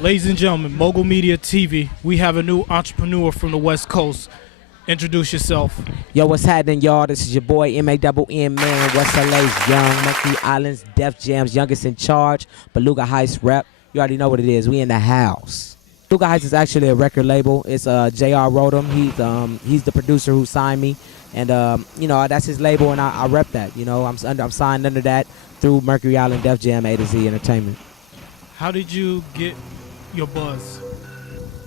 Ladies and gentlemen, Mogul Media TV, we have a new entrepreneur from the West Coast. Introduce yourself. Yo, what's happening, y'all? This is your boy, M-A-N-N, man, West LA's young, Monkey Island's Def Jam's youngest in charge, Beluga Heights rep. You already know what it is. We in the house. Beluga Heights is actually a record label. It's J.R. Rodham. He's the producer who signed me. And, you know, that's his label, and I rep that. You know, I'm signed under that through Mercury Island Def Jam A to Z Entertainment. How did you get your buzz?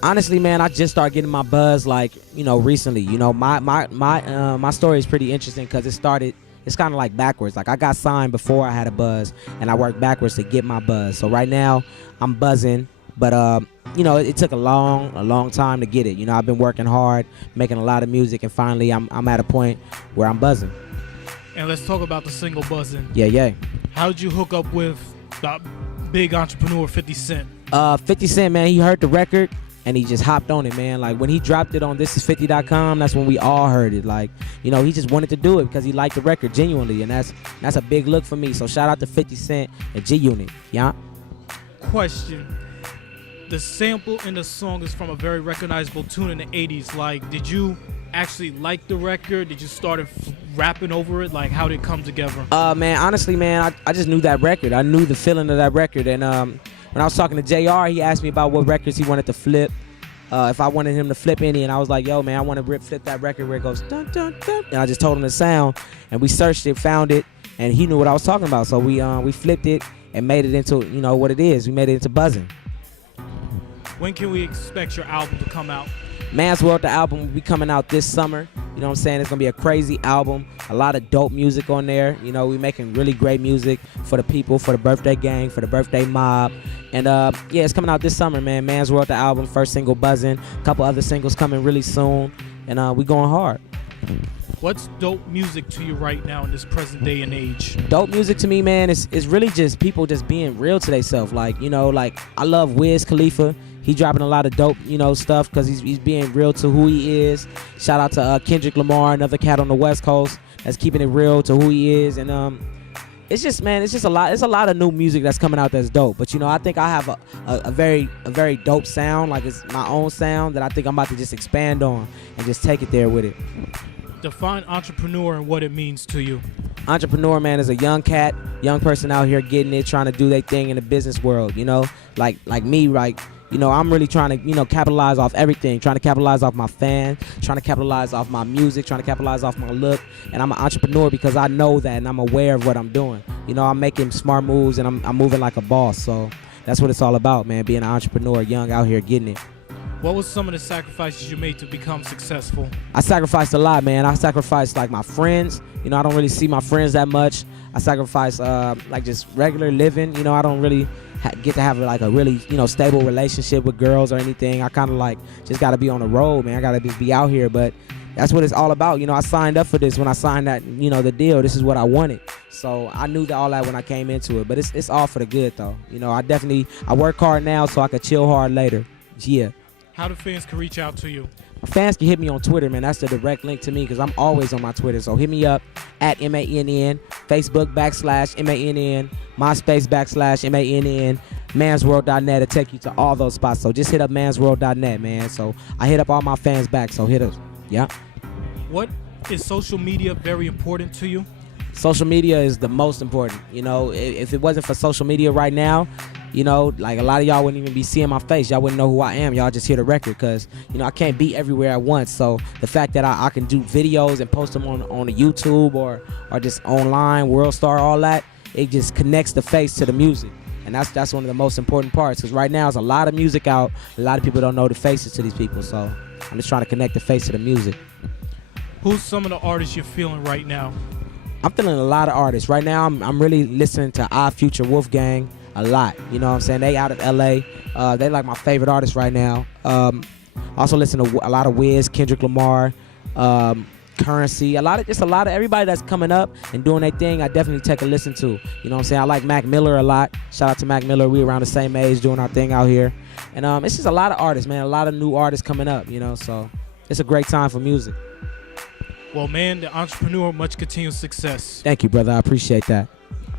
Honestly, man, I just started getting my buzz, like, you know, recently. You know, my story is pretty interesting because it's kind of like backwards. Like, I got signed before I had a buzz, and I worked backwards to get my buzz. So right now, I'm buzzing, but you know, it took a long time to get it. You know, I've been working hard, making a lot of music, and finally, I'm at a point where I'm buzzing. And let's talk about the single Buzzing. Yeah. How did you hook up with the big entrepreneur 50 Cent? 50 Cent, man, he heard the record. And he just hopped on it, man. Like, when he dropped it on thisis50.com, that's when we all heard it. Like, you know, he just wanted to do it because he liked the record genuinely, and that's a big look for me. So shout out to 50 Cent and G-Unit, yeah? Question. The sample in the song is from a very recognizable tune in the 80s. Like, did you actually like the record? Did you start rapping over it? Like, how did it come together? Man, honestly, man, I just knew that record. I knew the feeling of that record, and when I was talking to JR, he asked me about what records he wanted to flip, if I wanted him to flip any, and I was like, yo, man, I want to flip that record where it goes dun dun dun, and I just told him the sound, and we searched it, found it, and he knew what I was talking about, so we flipped it and made it into, you know, what it is. We made it into Buzzing. When can we expect your album to come out? Man's World, the album, will be coming out this summer. You know what I'm saying? It's going to be a crazy album, a lot of dope music on there. You know, we're making really great music for the people, for the birthday gang, for the birthday mob. And, yeah, it's coming out this summer, man. Man's World, the album, first single Buzzing. A couple other singles coming really soon. And we going hard. What's dope music to you right now in this present day and age? Dope music to me, man, is really just people just being real to themselves. Like, you know, like, I love Wiz Khalifa. He dropping a lot of dope, you know, stuff because he's being real to who he is. Shout out to Kendrick Lamar, another cat on the West Coast that's keeping it real to who he is. And it's just, man, it's a lot of new music that's coming out that's dope. But, you know, I think I have a very dope sound, like it's my own sound that I think I'm about to just expand on and just take it there with it. Define entrepreneur and what it means to you. Entrepreneur, man, is a young cat, young person out here getting it, trying to do their thing in the business world, you know, like me, right? You know, I'm really trying to, you know, capitalize off everything, trying to capitalize off my fans, trying to capitalize off my music, trying to capitalize off my look. And I'm an entrepreneur because I know that and I'm aware of what I'm doing. You know, I'm making smart moves and I'm moving like a boss. So that's what it's all about, man, being an entrepreneur, young out here getting it. What was some of the sacrifices you made to become successful? I sacrificed a lot, man. I sacrificed, like, my friends. You know, I don't really see my friends that much. I sacrificed, like, just regular living. You know, I don't really get to have, like, a really, you know, stable relationship with girls or anything. I kind of, like, just got to be on the road, man. I got to just be out here. But that's what it's all about. You know, I signed up for this when I signed that, you know, the deal. This is what I wanted. So I knew all that when I came into it. But it's all for the good, though. You know, I work hard now so I could chill hard later. Yeah. How do fans can reach out to you? My fans can hit me on Twitter, man. That's the direct link to me because I'm always on my Twitter. So hit me up at MANN, Facebook /MANN, MySpace /MANN, mansworld.net to take you to all those spots. So just hit up mansworld.net, man. So I hit up all my fans back. So hit us. Yeah. What is social media very important to you? Social media is the most important. You know, if it wasn't for social media right now, you know, like a lot of y'all wouldn't even be seeing my face. Y'all wouldn't know who I am. Y'all just hear the record because, you know, I can't be everywhere at once. So the fact that I can do videos and post them on the YouTube or just online, World Star, all that, it just connects the face to the music. And that's one of the most important parts because right now there's a lot of music out. A lot of people don't know the faces to these people. So I'm just trying to connect the face to the music. Who's some of the artists you're feeling right now? I'm feeling a lot of artists. Right now I'm really listening to Our Future Wolfgang a lot. You know what I'm saying? They out of LA. They like my favorite artists right now. Also listen to a lot of Wiz, Kendrick Lamar, Currency, a lot of everybody that's coming up and doing their thing. I definitely take a listen to. You know what I'm saying? I like Mac Miller a lot. Shout out to Mac Miller. We around the same age doing our thing out here. And it's just a lot of artists, man. A lot of new artists coming up, you know, so it's a great time for music. Well, man, the entrepreneur, much continued success. Thank you, brother. I appreciate that.